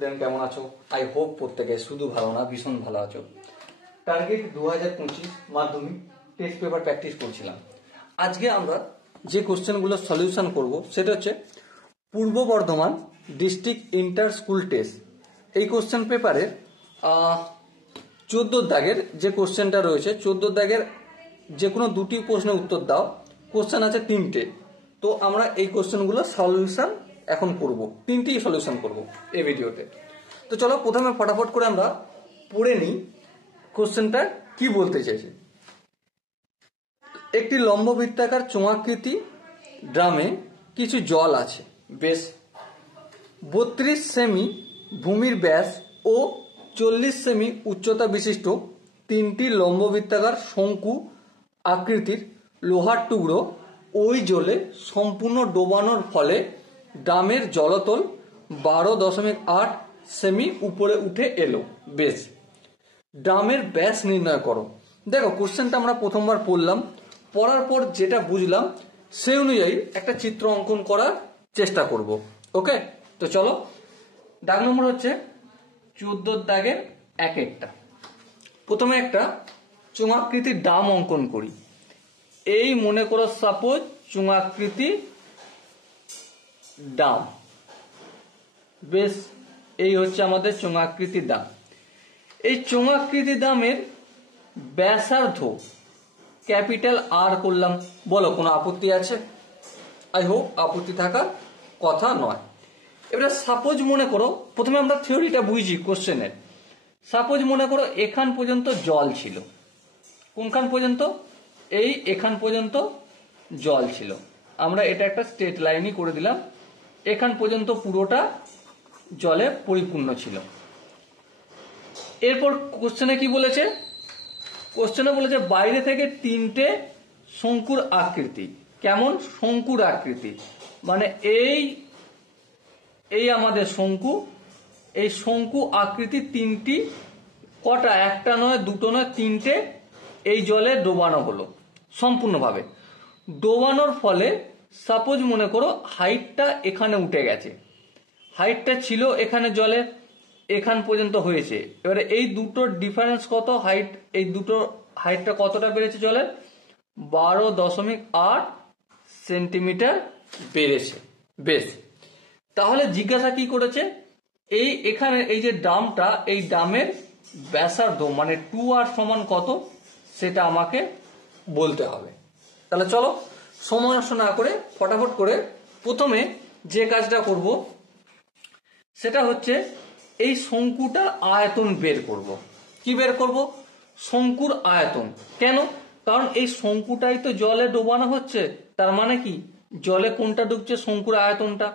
Student কেমন আছো? I hope প্রত্যেকে শুধু ভালো না ভীষণ ভালো আছো। টার্গেট 2025 মাধ্যমিক টেস্ট পেপার প্র্যাকটিস করছিলাম। আজকে আমরা যে কোশ্চেনগুলো সলিউশন করব সেটা হচ্ছে পূর্ব Bardhaman district inter school test. এই কোশ্চেন পেপারের 14 দাগের যে কোশ্চেনটা রয়েছে, 14 দাগের যে কোনো দুটি প্রশ্নের উত্তর দাও। কোশ্চেন আছে 3টে, তো আমরা এই কোশ্চেনগুলো সলিউশন এখন করব, 3টি সলিউশন করব এই ভিডিওতে। তো চলো প্রথমে ফটাফট করে আমরা পড়ে নিই কোশ্চেনটা কি বলতে চাইছে। একটি লম্ববৃত্তাকার চোঙাকৃতি ড্রামে কিছু জল আছে। বেশ, 32 সেমি ভূমির ব্যাস ও 40 সেমি উচ্চতা বিশিষ্ট 3টি লম্ববৃত্তাকার শঙ্কু আকৃতির লোহার টুকরো ওই জলে সম্পূর্ণ ডোবানোর ফলে ড্রামের জলতল 12.8 সেমি উপরে উঠে এলো। বেশ, ড্রামের ব্যাস নির্ণয় করো। দেখো কোশ্চেনটা আমরা প্রথমবার পড়লাম, পড়ার পর যেটা বুঝলাম সেই অনুযায়ী একটা চিত্র অঙ্কন করার চেষ্টা করব। ওকে, তো চলো দাগ নম্বর হচ্ছে 14 দাগের এক একটা। প্রথমে একটা চোঙাকৃতির ডাম অঙ্কন করি। এই মনে করো সাপোজ চোঙাকৃতি ডাম। বেশ, এই হচ্ছে আমাদের চোঙাকৃতি ডাম। এই চোঙাকৃতি ডামের ব্যাসার্ধ ক্যাপিটাল আর করলাম। বলো কোনো আপত্তি আছে? আই হোপ আপত্তি থাকার কথা নয়। এবারে সাপোজ মনে করো, প্রথমে আমরা থিওরিটা বুঝি কোশ্চেনের। সাপোজ মনে করো এখান পর্যন্ত জল ছিল। কোনখান পর্যন্ত? এই এখান পর্যন্ত জল ছিল। আমরা এটা একটা স্ট্রেট লাইনই করে দিলাম। এখান পর্যন্ত পুরোটা জলে পরিপূর্ণ ছিল। এরপর কোশ্চেনে কি বলেছে? কোশ্চেনে বলেছে বাইরে থেকে 3টে শঙ্কুর আকৃতি। কেমন? শঙ্কুর আকৃতি মানে এই আমাদের শঙ্কু, এই শঙ্কু আকৃতি 3টি, কটা? একটা নয়, দুটো নয়, 3টে এই জলে ডোবানো হলো সম্পূর্ণভাবে। ডোবানোর ফলে সাপোজ মনে করো হাইটটা এখানে উঠে গেছে। হাইটটা ছিল এখানে জলের, এখান পর্যন্ত হয়েছে। এবারে এই দুটোর ডিফারেন্স কত? হাইট, এই দুটো হাইটটা কতটা বেড়েছে জলের? 12.8 সেন্টিমিটার বেড়েছে। বেশ, তাহলে জিজ্ঞাসা কি করেছে? এখানে এই যে ডামটা, এই ডামের ব্যাসার্ধ মানে 2r সমান কত সেটা আমাকে বলতে হবে। তাহলে চলো সময় নষ্ট না করে ফটাফট করে প্রথমে যে কাজটা করব সেটা হচ্ছে এই শঙ্কুটার আয়তন বের করব। কি বের করব? শঙ্কুর আয়তন। কেন? কারণ এই শঙ্কুটাই তো জলে ডোবানো হচ্ছে। তার মানে কি জলে কোনটা ডুবছে? শঙ্কুর আয়তনটা।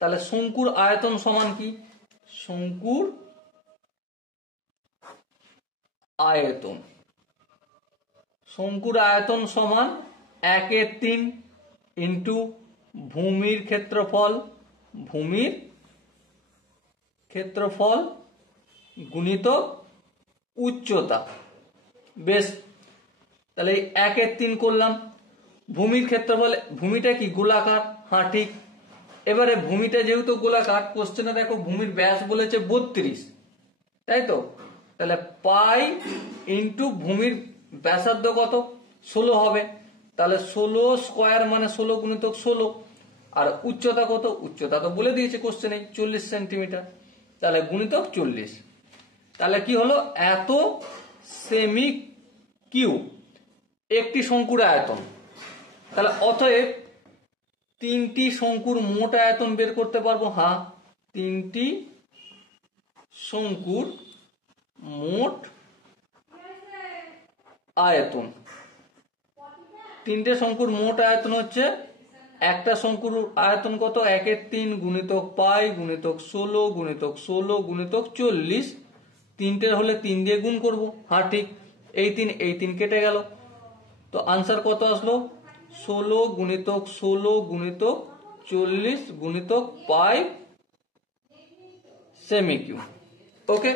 তাহলে শঙ্কুর আয়তন সমান কি? শঙ্কুর আয়তন, শঙ্কুর আয়তন সমান 1/3 ইন্টু ভূমির ক্ষেত্রফল, ভূমির ক্ষেত্রফল গুণিত উচ্চতা। বেশ, তাহলে 1/3 করলাম। ভূমির ক্ষেত্রফল, ভূমিটা কি গোলাকার? হ্যাঁ ঠিক। এবারে ভূমিটা যেহেতু গোলাকার, কোশ্চেনে দেখো ভূমির ব্যাস বলেছে 32, তাই তো? তাহলে পাই ইন্টু ভূমির ব্যাসার্ধ কত? 16 হবে। তাহলে 16 স্কোয়ার মানে 16 গুণিতক 16। আর উচ্চতা কত? উচ্চতা তো বলে দিয়েছে কোশ্চেনে 40 সেন্টিমিটার। তাহলে গুণিতক 40। তাহলে কি হলো? এত সেমি কিউব একটি শঙ্কুর আয়তন। তাহলে অতএব 3টি শঙ্কুর মোট আয়তন বের করতে পারবো। হ্যাঁ, 3টি শঙ্কুর মোট আয়তন। 3টে শঙ্কুর মোট আয়তন হচ্ছে, একটা শঙ্কুর আয়তন কত? 1/3 গুণিতক পাই গুণিতক 16 গুণিতক 16 গুণিতক 40। 3টের হলে 3 দিয়ে গুণ করব। হ্যাঁ ঠিক। এই 3 কেটে গেল। তো আনসার কত আসলো? 16 গুণিতক 16 গুণিতক 40 গুণিতক পাই সেমি কিউব। ওকে,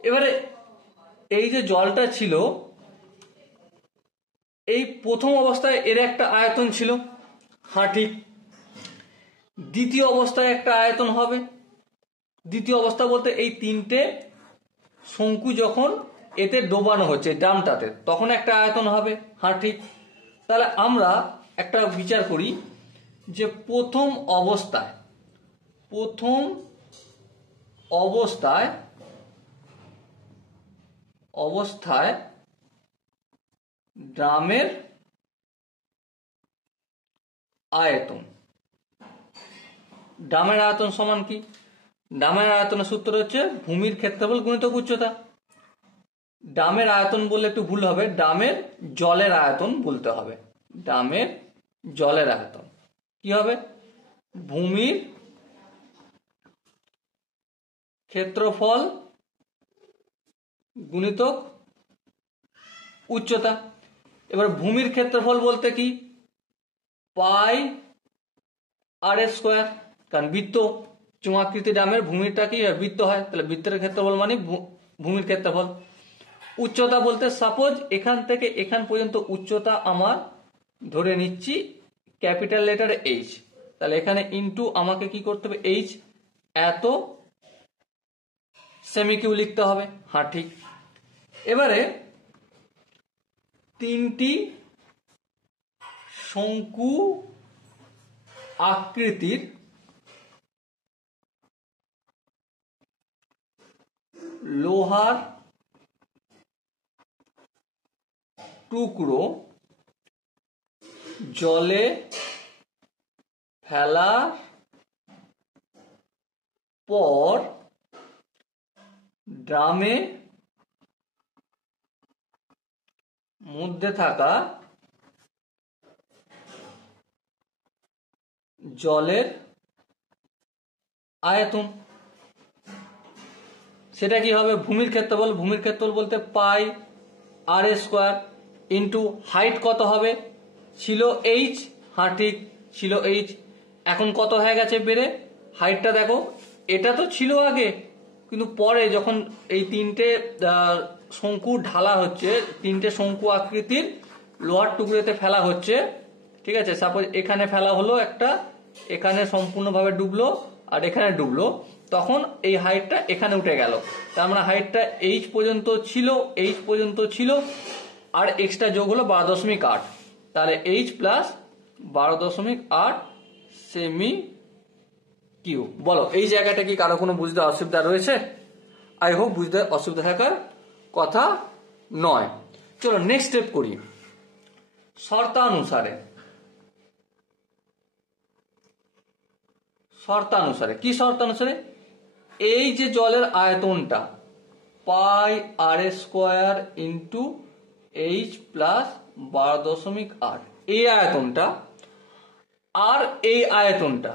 এবারে এই যে জলটা ছিল, এই প্রথম অবস্থায় এর একটা আয়তন ছিল। হ্যাঁ ঠিক। দ্বিতীয় অবস্থায় একটা আয়তন হবে। দ্বিতীয় অবস্থা বলতে এই তিনটে শঙ্কু যখন এতে ডোবানো হচ্ছে ড্রামটাতে, তখন একটা আয়তন হবে। হ্যাঁ ঠিক। তাহলে আমরা একটা বিচার করি যে প্রথম অবস্থায় ড্রামের আয়তন সমান কি? ড্রামের আয়তনের সূত্র হচ্ছে ভূমির ক্ষেত্রফল গুণিতক উচ্চতা। ড্রামের আয়তন বললে একটু ভুল হবে, ড্রামের জলের আয়তন বলতে হবে। ড্রামের জলের আয়তন কি হবে? ভূমির ক্ষেত্রফল গুণিতক উচ্চতা। এবার ভূমির ক্ষেত্রফল বলতে কি? পাই আর স্কোয়ার, কারণ বৃত্ত, চুঙাকৃতি ড্রামের ভূমিটা কি বৃত্ত হয়, তাহলে বৃত্তের ক্ষেত্রফল মানে ভূমির ক্ষেত্রফল। উচ্চতা বলতে সাপোজ এখান থেকে এখান পর্যন্ত উচ্চতা আমার ধরে নিচ্ছি ক্যাপিটাল লেটার এইচ, তাহলে এখানে ইনটু আমাকে কি করতে হবে? এইচ এত সেমিকিউ লিখতে হবে। হ্যাঁ ঠিক। এবারে তিনটি শঙ্কু আকৃতির লোহার টুকরো জলে ফেলার পর ড্রামে মধ্যে থাকা জলের আয়তন, সেটা কি হবে? ভূমির ক্ষেত্রফল। ভূমির ক্ষেত্রফল বলতে পাই আর স্কোয়ার ইন্টু হাইট কত হবে? ছিল এইচ। হ্যাঁ ঠিক, ছিল এইচ। এখন কত হয়ে গেছে বেড়ে? হাইটটা দেখো, এটা তো ছিল আগে, কিন্তু পরে যখন এই তিনটে শঙ্কু ঢালা হচ্ছে, তিনটে শঙ্কু আকৃতির লোহার টুকরোতে ফেলা হচ্ছে, ঠিক আছে, সাপোজ এখানে ফেলা হলো একটা, এখানে সম্পূর্ণভাবে ডুবলো আর এখানে ডুবলো, তখন এই হাইটটা এখানে উঠে গেল। তার মানে হাইটটা এইচ পর্যন্ত ছিল আর এক্সট্রা যোগ হলো 12.8, তাহলে এইচ প্লাস 12.8 সেমি কিউ। বলো এই জায়গাটা কি কারো কোনো বুঝতে অসুবিধা রয়েছে? আই হোপ বুঝতে অসুবিধা থাকার কথা নয়। চলো নেক্সট স্টেপ করি। শর্তানুসারে কি শর্তানুসারে? এই যে জলের আয়তনটা পাই আর স্কোয়ার ইন্টু এইচ প্লাস 12.8, এই আয়তনটা আর এই আয়তনটা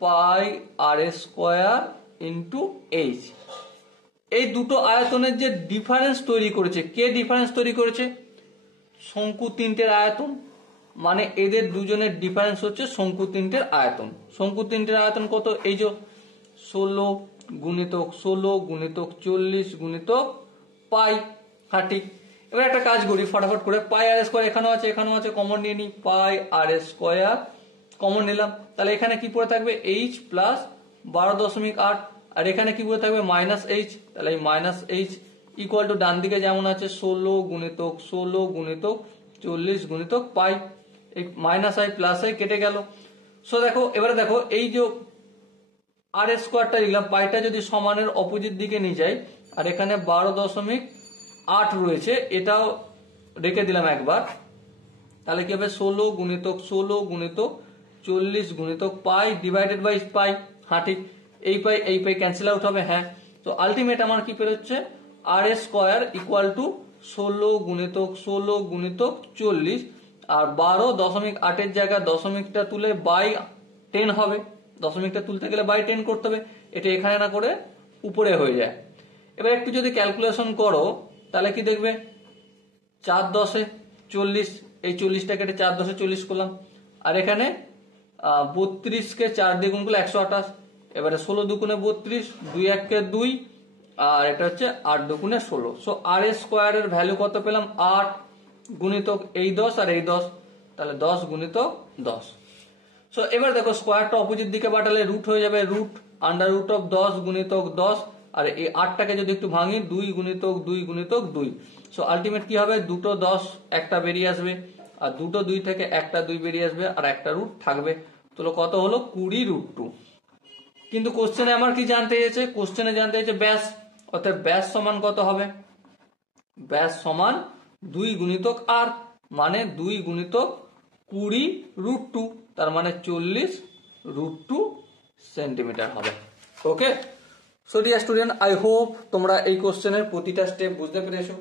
পাই আর স্কোয়ার ইন্টু এইচ, এই দুটো আয়তনের যে ডিফারেন্স তৈরি করেছে, কে ডিফারেন্স তৈরি করেছে? শঙ্কু তিনটের আয়তন, মানে এদের দুজনের ডিফারেন্স হচ্ছে শঙ্কু তিনটের আয়তন। শঙ্কু তিনটের আয়তন কত? এই যে 16 গুণিতক 16 গুণিতক 40 গুণিতক পাই। হ্যাঁ ঠিক। এবার একটা কাজ করি ফটাফট করে, পাই আর স্কোয়ার এখানেও আছে, কমন নিয়ে নিই, পাই আর স্কোয়ার কমন নিলাম, তাহলে এখানে কি পড়ে থাকবে? এইচ প্লাস 12.8, আর এখানে কি পড়ে থাকবে? মাইনাস এইচ, তাহলে এই মাইনাস এইচ ইকুয়াল টু ডান দিকে যেমন আছে 16 গুণিতক 40 গুণিতক পাই, এই মাইনাস আই প্লাস আই কেটে গেল। সো দেখো, এবারে দেখো এই যে আর স্কোয়ারটা লিখলাম, পাইটা যদি সমানের অপোজিট দিকে নিয়ে যাই, আর এখানে 12.8 রয়েছে, এটাও রেখে দিলাম একবার, তাহলে কি হবে? 16 গুণিতক 40 গুণিতক পাই ডিভাইডেড বাই পাই। হ্যাঁ ঠিক। এই পাই ক্যান্সেল আউট হবে। হ্যাঁ, তো আলটিমেট আমার কি বেরোচ্ছে? আর স্কোয়ার ইকুয়াল টু 16 গুণিতক 40 আর 12.8 জায়গায় দশমিকটা তুলে বাই 10 হবে, দশমিকটা তুলতে গেলে বাই 10 করতে হবে, এটা এখানে না করে উপরে হয়ে যায়। এবার একটু যদি ক্যালকুলেশন করো তাহলে কি দেখবে? 4 10 40, এই 40টা কেটে 4 10 40 করলাম, আর এখানে 32কে 4 দিয়ে গুণ করলে 128, এবারে 16 দুগুণে 32, 2 1 2, আর এটা হচ্ছে 8 দুগুণে 16। সো আর স্কোয়ারের ভ্যালু কত পেলাম? 8 গুণিতক এই 10 আর এই 10, তাহলে 10 গুণিতক 10। সো এবার দেখো স্কোয়ারটা অপোজিট দিকে পাঠালে রুট হয়ে যাবে, রুট √10 গুণিতক 10, আর এই 8টাকে যদি একটু ভাঙি 2 গুণিতক 2 গুণিতক 2। সো আলটিমেট কি হবে, দুটো 10 একটা বেরিয়ে আসবে, আর দুটো 2 থেকে একটা 2 বেরিয়ে আসবে, আর একটা রুট থাকবে। তাহলে কত হলো, 20√2। কিন্তু কোশ্চেনে আমার কি জানতে চেয়েছে, কোশ্চেনে জানতে চেয়েছে ব্যাস। অর্থাৎ ব্যাস সমান কত হবে, ব্যাস সমান 2 গুণিতক আর, মানে 2 গুণিতক 20√2, তার মানে 40√2 সেন্টিমিটার হবে। Okay, so dear student, I hope তোমরা এই কোশ্চেনের প্রতিটা স্টেপ বুঝতে পেরেছো।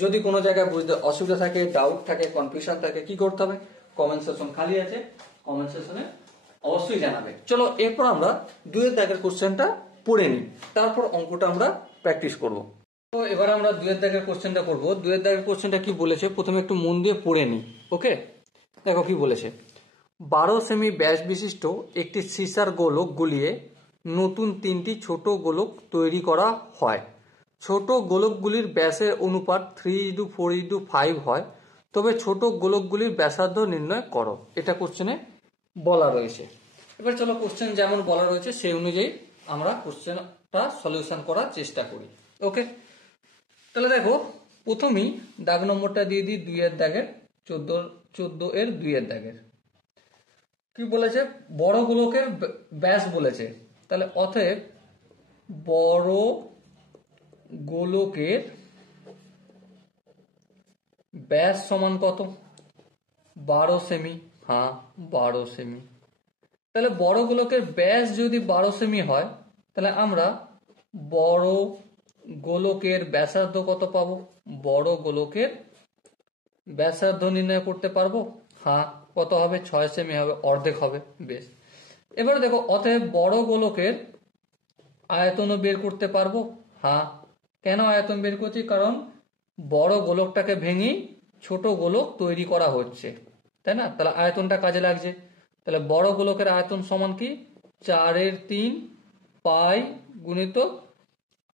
যদি কোনো জায়গায় বুঝতে অসুবিধা থাকে, ডাউট থাকে, কনফিউশন থাকে, কি করতে হবে, কমেন্ট সেকশন খালি আছে, কমেন্ট সেকশনে অবশ্যই জানাবে। চলো এরপর আমরা 2 দাগের কোশ্চেনটা পড়ে নিই, তারপর অঙ্কটা আমরা প্র্যাকটিস করব। তো এবার আমরা 2 দাগের কোশ্চেনটা করব। 2 দাগের কোশ্চেনটা কি বলেছে প্রথমে একটু মন দিয়ে পড়ে নিই। ওকে, দেখো কি বলেছে, 12 সেমি ব্যাস বিশিষ্ট একটি সিসার গোলক গুলিয়ে নতুন 3টি ছোট গোলক তৈরি করা হয়। ছোট গোলকগুলির ব্যাসের অনুপাত 3:4:5 হয়, তবে ছোট গোলকগুলির ব্যাসার্ধ নির্ণয় করো। এটা কোশ্চেনে বলা রয়েছে। এবার চলো কোশ্চেন যেমন বলা রয়েছে সেই অনুযায়ী আমরা কোশ্চেনটা সলিউশন করার চেষ্টা করি। ওকে, তাহলে দেখো প্রথমেই দাগ নম্বরটা দিয়ে দিই 2 এর দাগের, 14 এর 2 এর দাগের। কি বলেছে, বড় গোলকের ব্যাস বলেছে, তাহলে অতএব বড় গোলকের ব্যাস সমান কত, 12 সেমি। হ্যাঁ, 12 সেমি। তাহলে বড় গোলকের ব্যাস যদি 12 সেমি হয়, তাহলে আমরা বড় গোলকের ব্যাসার্ধ কত পাবো, বড় গোলকের ব্যাসার্ধ নির্ণয় করতে পারবো। হ্যাঁ, কত হবে, 6 সেমি হবে, অর্ধেক হবে। বেশ, এবারে দেখো অতএব বড় গোলকের আয়তনও বের করতে পারবো। হ্যাঁ, কেন আয়তন বের করছি, কারণ বড় গোলকটাকে ভেঙে ছোট গোলক তৈরি করা হচ্ছে, তাই না? তাহলে আয়তনটা কাজে লাগছে। তাহলে বড় গোলকের আয়তন সমান কি, 4/3 পাই গুণিতক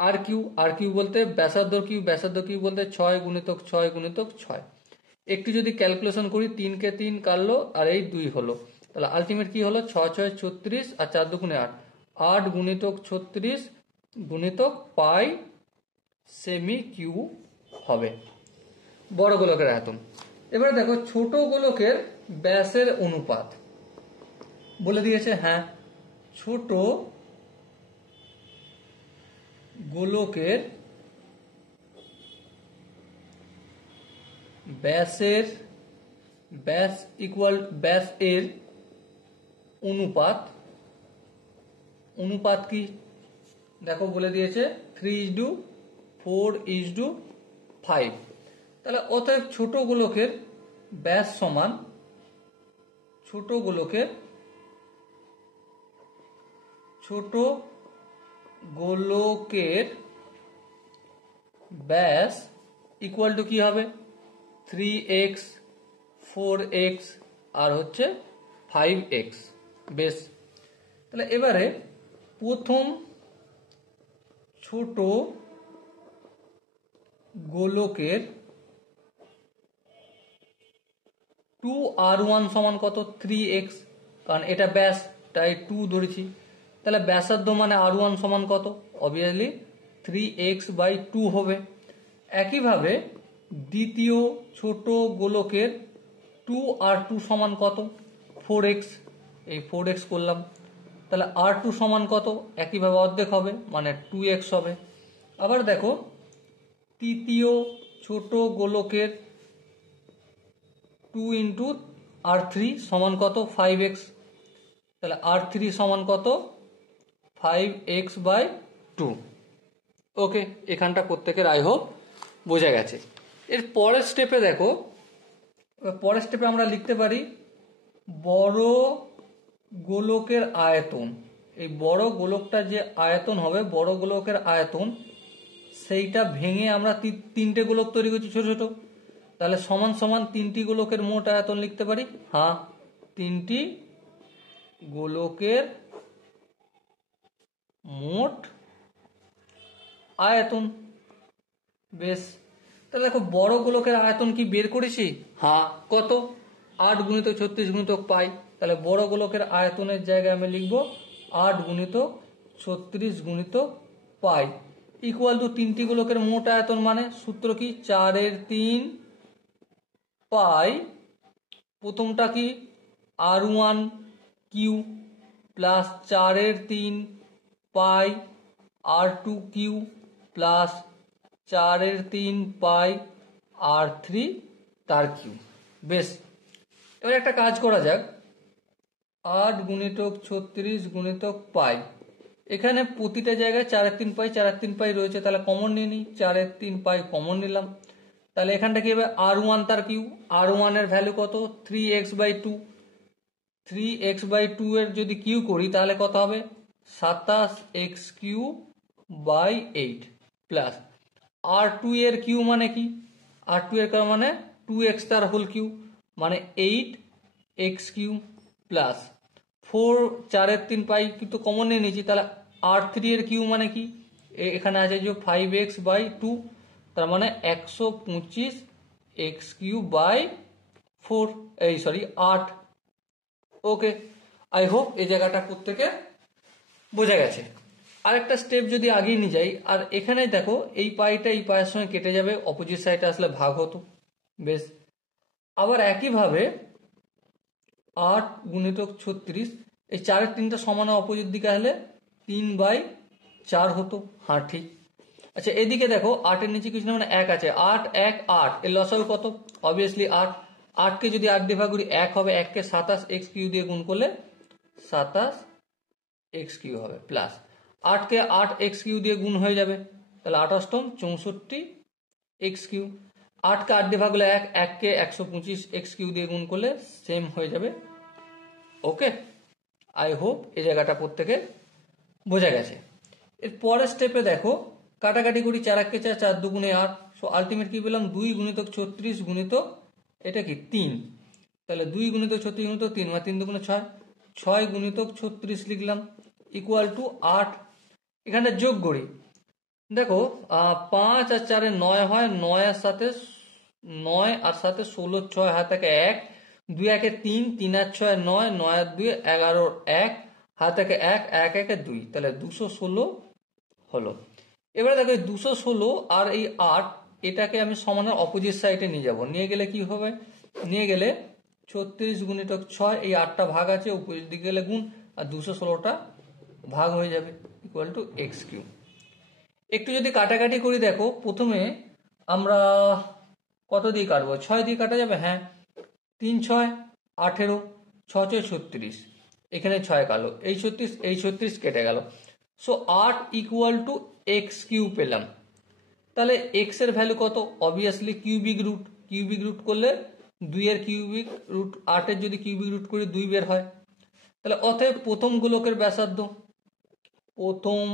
আর কিউ। আর কিউ বলতে ব্যাসার্ধ কিউ, ব্যাসার্ধ কিউ বলতে 6 গুণিতক 6 গুণিতক 6। একটু যদি ক্যালকুলেশন করি, 3 কে 3 কাটলো, আর এই 2 হলো, তাহলে আলটিমেট কি হলো, 6 6 36 আর 4 2 8, 8 গুণিতক 36 গুণিতক পাই সেমি কিউ হবে বড় গোলকের আয়তন। এবারে দেখো ছোট গোলকের ব্যাসের অনুপাত বলে দিয়েছে। হ্যাঁ, ছোট গোলকের ব্যাসের ব্যাস ইকুয়াল ব্যাস এর অনুপাত, অনুপাত কি দেখো বলে দিয়েছে 3:4:5। তাহলে অতএব ছোট গোলকের ব্যাস সমান, ছোট গোলকের ব্যাস ইকুয়াল টু কি হবে, 3x 4x আর হচ্ছে 5x। বেশ, তাহলে এবারে প্রথম ছোট গোলকের 2r1 সমান কত, 3x, কারণ এটা ব্যাস তাই 2 ধরেছি। তাহলে ব্যাসার্ধ মানে r1 সমান কত, অবভিয়াসলি 3x/2 হবে। একইভাবে দ্বিতীয় ছোট গোলকের 2r2 সমান কত, 4x, এই 4x করলাম। তাহলে r2 সমান কত, একইভাবে অর্ধেক হবে, মানে 2x হবে। আবার দেখো তৃতীয় ছোট গোলকের 2x/r3 সমান কত, 5x, তাহলে r3 সমান কত, 5x/2। ওকে, এখানটা প্রত্যেকের আই হোপ বোঝা গেছে। এর পরের স্টেপে দেখো, পরের স্টেপে আমরা লিখতে পারি বড় গোলকের আয়তন। এই বড় গোলকটা যে আয়তন হবে, বড় গোলকের আয়তন, সেইটা ভেঙে আমরা 3টে গোলক তৈরি করছি ছোট ছোট, তাহলে সমান সমান 3টি গোলকের মোট আয়তন লিখতে পারি। হ্যাঁ, 3টি গোলকের মোট আয়তন। বেশ, তাহলে দেখো বড় গোলকের আয়তন কি বের করেছি। হ্যাঁ, কত, 8 গুণিতক 36 গুণিতক পাই। তাহলে বড় গোলকের আয়তনের জায়গায় আমি লিখব 8 গুণিতক 36 গুণিত পাই ইকুয়াল টু তিনটি গোলকের মোট আয়তন মানে সূত্র কি 4/3 পাই, প্রথমটা কি r1 কিউ প্লাস 4/3 পাই r2 কিউ প্লাস 4/3 পাই r3 তার কিউ। বেশ, এবার একটা কাজ করা যাক, 8 গুণিতক 36 গুণিতক পাই, এখানে প্রতিটা জায়গায় 4/3 পাই 4/3 পাই রয়েছে, তাহলে কমন নিয়ে নিই, 4/3 পাই কমন নিলাম, তাহলে এখানটা কি হবে r1 তার কিউ, r1 এর ভ্যালু কত 3x/2, 3x/2 এর যদি কিউ করি তাহলে কত হবে 27x³/8 প্লাস r2 এর কিউ মানে কি, r2 এর কিউ মানে 2x তার হোল কিউ মানে 8x³ প্লাস 4/3 পাই কিন্তু কমন নিয়ে নিয়েছি, তাহলে r3 এর কিউ মানে কি, এখানে আছে যে 5x/2 তার মানে 125x³/4 এই সরি 8। ওকে, আই হোপ এই জায়গাটা প্রত্যেকে বোঝা গেছে। আরেকটা স্টেপ যদি আগিয়ে নিয়ে যাই, আর এখানে দেখো এই পাইটা এই পায়ের সঙ্গে কেটে যাবে, অপোজিট সাইডে আসলে ভাগ হতো। বেশ, আবার একইভাবে 8 গুণিতক 36, এই 4/3টা সমান অপোজিট দিকে হলে 3/4 হতো। হ্যাঁ ঠিক। আচ্ছা এদিকে দেখো 8 এর নিচে কিছু না মানে 1 আছে, 8 1 8 এর লসাগু কত, অবভিয়াসলি 8, 8 কে যদি 8 দিয়ে ভাগ করি 1 হবে, 1 কে 27x³ দিয়ে গুণ করলে 27x³ হবে প্লাস 8 কে 8x³ দিয়ে গুণ হয়ে যাবে, তাহলে 28 64x³, 8 কে 8 দিয়ে ভাগ করলে 1, 1 কে 125x³ দিয়ে গুণ করলে সেম হয়ে যাবে। ওকে, আই হোপ এই জায়গাটা প্রত্যেকে বোঝা গেছে। এর পরের স্টেপে দেখো কাটাকাটি করি, 4 1 কে 4, 4 2 গুণে 8, সো আলটিমেট কি পেলাম 2 গুণিতক 36 গুণিতক এটা কি 3, তাহলে 2 গুণিতক 36 গুণিতক 3 মানে 3 2 6, 6 গুণিতক 36 লিখলাম ইকুয়াল টু 8। এখানে যোগ করি, দেখো 5 আর 4 এ 9 হয়, 9 আর সাথে 9 আর সাথে 16 6 হাত থেকে 1, 2 1 এ 3, 3 আর 6 9, 9 আর 2 11 1 হাত থেকে 1, 1 1 এ 2, তাহলে 216 হলো। এবারে দেখো 216 আর এই 8 এটাকে আমি সমানের অপোজিট সাইডে নিয়ে যাব, নিয়ে গেলে কি হবে, নিয়ে গেলে 36 গুণিতক 6, এই 8টা ভাগ আছে অপোজিট দিকে গেলে গুণ, আর 216টা ভাগ হয়ে যাবে ইকুয়াল টু x³। একটু যদি কাটাকাটি করি, দেখো প্রথমে আমরা কত দিয়ে কাটবো, 6 দিয়ে কাটা যাবে, হ্যাঁ 3 6 18, 6 6 36, এখানে 6 কালো, এই 36 এই 36 কেটে গেল, সো 8 ইকুয়াল টু x³ পেলাম। তাহলে x এর ভ্যালু কত, obviously cubic root, cubic root করলে 2 এর কিউবিক রুট, 8 এর যদি কিউবিক রুট করি 2 বের হয়, তাহলে অতএব প্রথম গোলকের ব্যাসার্ধ, প্রথম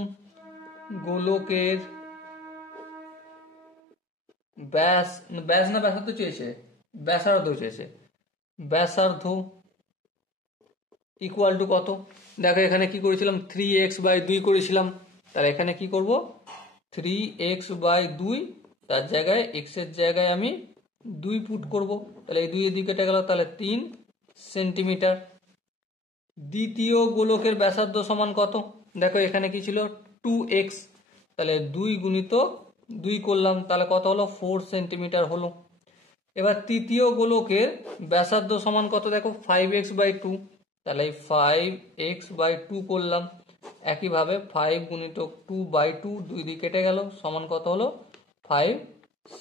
গোলকের ব্যাস ব্যাস না ব্যাসার্ধ চেয়েছে, ব্যাসার্ধ চেয়েছে, ব্যাসার্ধ ইকুয়াল টু কত, দেখো এখানে কি করেছিলাম 3x/2 করেছিলাম, তাহলে এখানে কি করব 3x/2, তার জায়গায় x এর জায়গায় আমি 2 পুট করব, তাহলে এই 2 এর দিকে কেটে গেল, তাহলে 3 সেন্টিমিটার। দ্বিতীয় গোলকের ব্যাসার্ধ সমান কত, দেখো এখানে কি ছিল 2x, তাহলে 2 গুণিত 2 করলাম, তাহলে কত হলো 4 সেন্টিমিটার হলো। এবার তৃতীয় গোলকের ব্যাসার্ধ সমান কত, দেখো 5x/2, তাহলে 5x/2 করলাম, একইভাবে 5 গুণিতক 2/2, 2 দিয়ে কেটে গেল, সমান কত হলো 5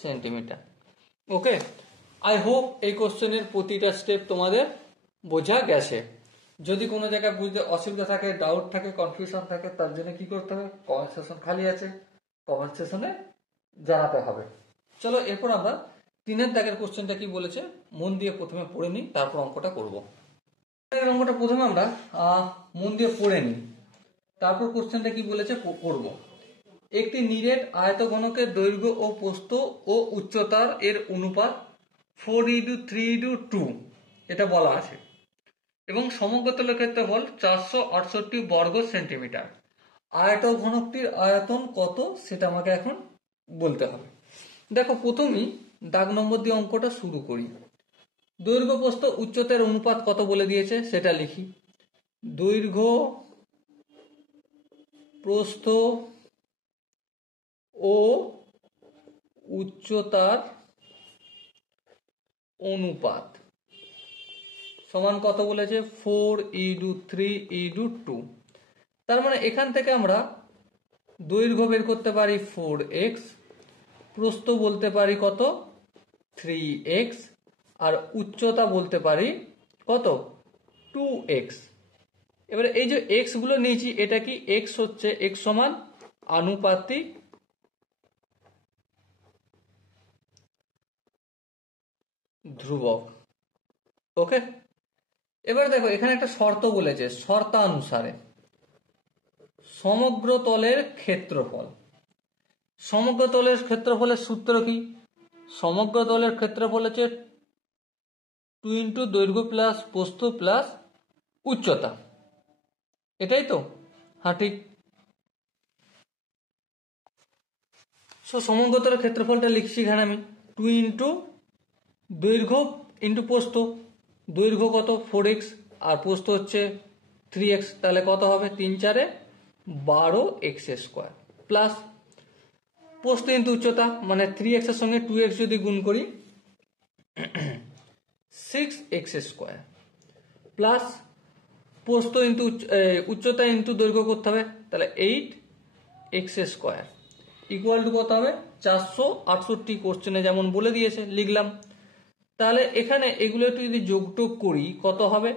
সেন্টিমিটার। ওকে, আই হোপ এই কোশ্চেনের প্রতিটা স্টেপ তোমাদের বোঝা গেছে। যদি কোনো জায়গায় বুঝতে অসুবিধা থাকে, ডাউট থাকে, কনফিউশন থাকে, তার জন্য কি করতে হবে, কমেন্ট সেকশন খালি আছে, কমেন্ট সেকশনে জানাতে হবে। চলো এরপর আমরা 3 দাগের কোশ্চেনটা কি বলেছে মন দিয়ে প্রথমে পড়ে নিই, তারপর অঙ্কটা করব। অঙ্কটা প্রথমে আমরা মন দিয়ে পড়ে নিই, তারপর কোশ্চেনটা কি বলেছে করব। একটি নিরেট আয়তঘনকের দৈর্ঘ্য ও প্রস্থ ও উচ্চতার এর অনুপাত 4:3:2 এটা বলা আছে, এবং সমগ্র তলের ক্ষেত্রফল 468 বর্গ সেন্টিমিটার। আয়তঘনকটির আয়তন কত সেটা আমাকে এখন বলতে হবে। দেখো প্রথমেই দাগ নম্বর দিয়ে অঙ্কটা শুরু করি। দৈর্ঘ্য প্রস্থ উচ্চতার অনুপাত কত বলে দিয়েছে সেটা লিখি। দৈর্ঘ্য প্রস্থ ও উচ্চতার অনুপাত সমান কত বলেছে 4:3:2। তার মানে এখান থেকে আমরা দৈর্ঘ্য বের করতে পারি 4x, প্রস্থ বলতে পারি কত 3x, আর উচ্চতা বলতে পারি কত 2x। এবারে এই যে x গুলো নিয়েছি, এটা কি x হচ্ছে x সমান আনুপাতিক ধ্রুবক। ওকে, এবার দেখো এখানে একটা শর্ত বলেছে, শর্তানুসারে সমগ্র তলের ক্ষেত্রফল। সমগ্র তলের ক্ষেত্রফলের সূত্র কি? সমগ্র তলের ক্ষেত্রফল হচ্ছে 2 দৈর্ঘ্য প্লাস প্রস্থ প্লাস উচ্চতা, এটাই তো? হ্যাঁ ঠিক। সমগ্র তলের ক্ষেত্রফলটা লিখছি এখানে আমি 2 দৈর্ঘ্য ইন্টু প্রস্থ। দৈর্ঘ্য কত 4x আর প্রস্থ হচ্ছে 3x, তাহলে কত হবে 3×4=12x² প্লাস প্রস্থ ইন্টু উচ্চতা মানে 3x এর সঙ্গে 2x যদি গুণ করি 6x² প্লাস প্রস্থ ইন্টু উচ্চতা ইন্টু দৈর্ঘ্য করতে হবে, তাহলে 8x² ইকুয়াল টু কত হবে 468। কোশ্চেনে যেমন বলে দিয়েছে লিখলাম। তাহলে এখানে এগুলো একটু যদি যোগটোগ করি কত হবে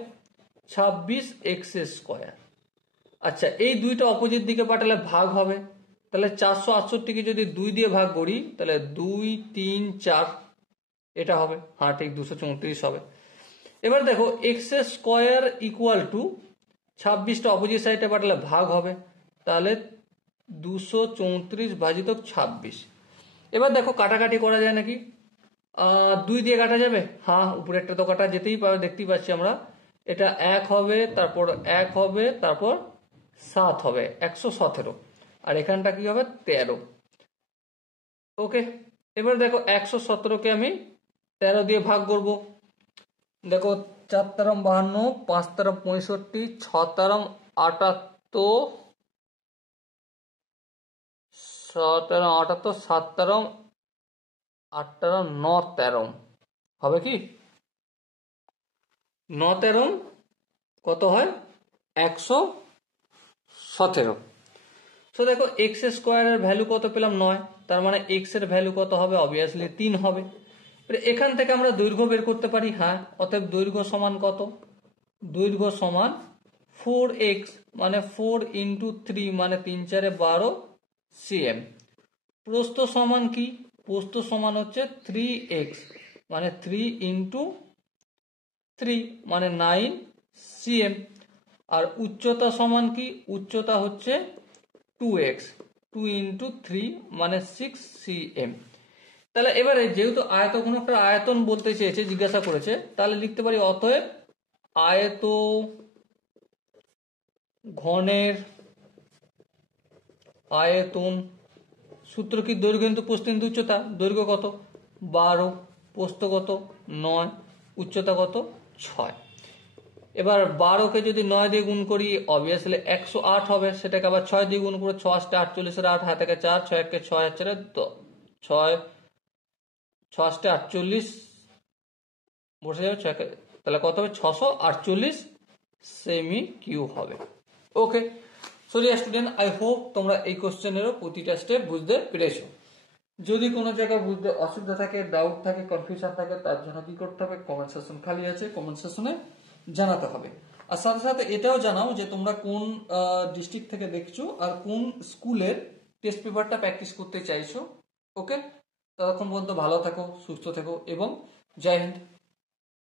26x²। আচ্ছা, এই দুইটা অপোজিট দিকে পাঠালে ভাগ হবে, তাহলে 468কে যদি 2 দিয়ে ভাগ করি তাহলে 2, 3, 4 এটা হবে। হ্যাঁ ঠিক 234 হবে। এবার দেখো x² ইকুয়াল টু 26টা অপোজিট সাইডে পাঠালে ভাগ হবে, তাহলে 234/26। এবার দেখো কাটাকাটি করা যায় নাকি? 2 দিয়ে কাটা যাবে? হ্যাঁ, উপরে একটা তো কাটা যেতেই পারে, দেখতেই পাচ্ছি আমরা। এটা 1 হবে, তারপর 1 হবে, তারপর 7 হবে, 117। আর এখানটা কি হবে 13। ওকে, এবার দেখো 117কে আমি 13 দিয়ে ভাগ করব। দেখো 4 তেরম 52, 5 তেরম 65, 6 তেরম 78, 6 তেরম 78, 7 তেরম 8 তেরম 9 তেরম হবে কি 9 তেরম কত হয় 117। তো দেখো x² এর ভ্যালু কত পেলাম 9, তার মানে x এর ভ্যালু কত হবে অবভিয়াসলি 3 হবে। এখান থেকে আমরা দৈর্ঘ্য বের করতে পারি। হ্যাঁ, অতএব দৈর্ঘ্য সমান কত? দৈর্ঘ্য সমান 4x মানে 4 × 3 মানে 3×4=12 cm। প্রস্থ সমান কি? প্রস্থ সমান হচ্ছে 3x মানে 3 × 3 মানে 9 cm। আর উচ্চতা সমান কি? উচ্চতা হচ্ছে 2x 2 × 3 মানে 6 cm। তাহলে এবারে যেহেতু কোনো একটা আয়তন বলতে চেয়েছে, জিজ্ঞাসা করেছে, তাহলে লিখতে পারি অতএব আয়ত ঘনের আয়তন। সূত্র কি? দৈর্ঘ্য ইন্টু প্রস্থ ইন্টু উচ্চতা। দৈর্ঘ্য কত 12, প্রস্থ কত 9, উচ্চতা কত 6। এবার 12কে যদি 9 দিয়ে গুণ করি অবভিয়াসলি 108 হবে, সেটাকে আবার 6 দিয়ে গুণ করে 6 8 48 8 হাতে 4 6 1 6 4 6 6 48 বসে যাবে 6, তাহলে কত হবে 648 সেমি কিউব হবে। Okay, so dear student, I hope তোমরা এই কোশ্চেনেরও প্রতিটা স্টেপ বুঝতে পেরেছো। যদি কোনো জায়গায় বুঝতে অসুবিধা থাকে, ডাউট থাকে, কনফিউশন থাকে, তার জন্য কি করতে হবে? কমেন্ট সেকশন খালি আছে, কমেন্ট সেকশনে জানাতে হবে। আর সাথে সাথে এটাও জানাও যে তোমরা কোন ডিস্ট্রিক্ট থেকে দেখছো আর কোন স্কুলের টেস্ট পেপারটা প্র্যাকটিস করতে চাইছো। ওকে, ততক্ষণ পর্যন্ত ভালো থাকো, সুস্থ থেকো এবং জয় হিন্দ।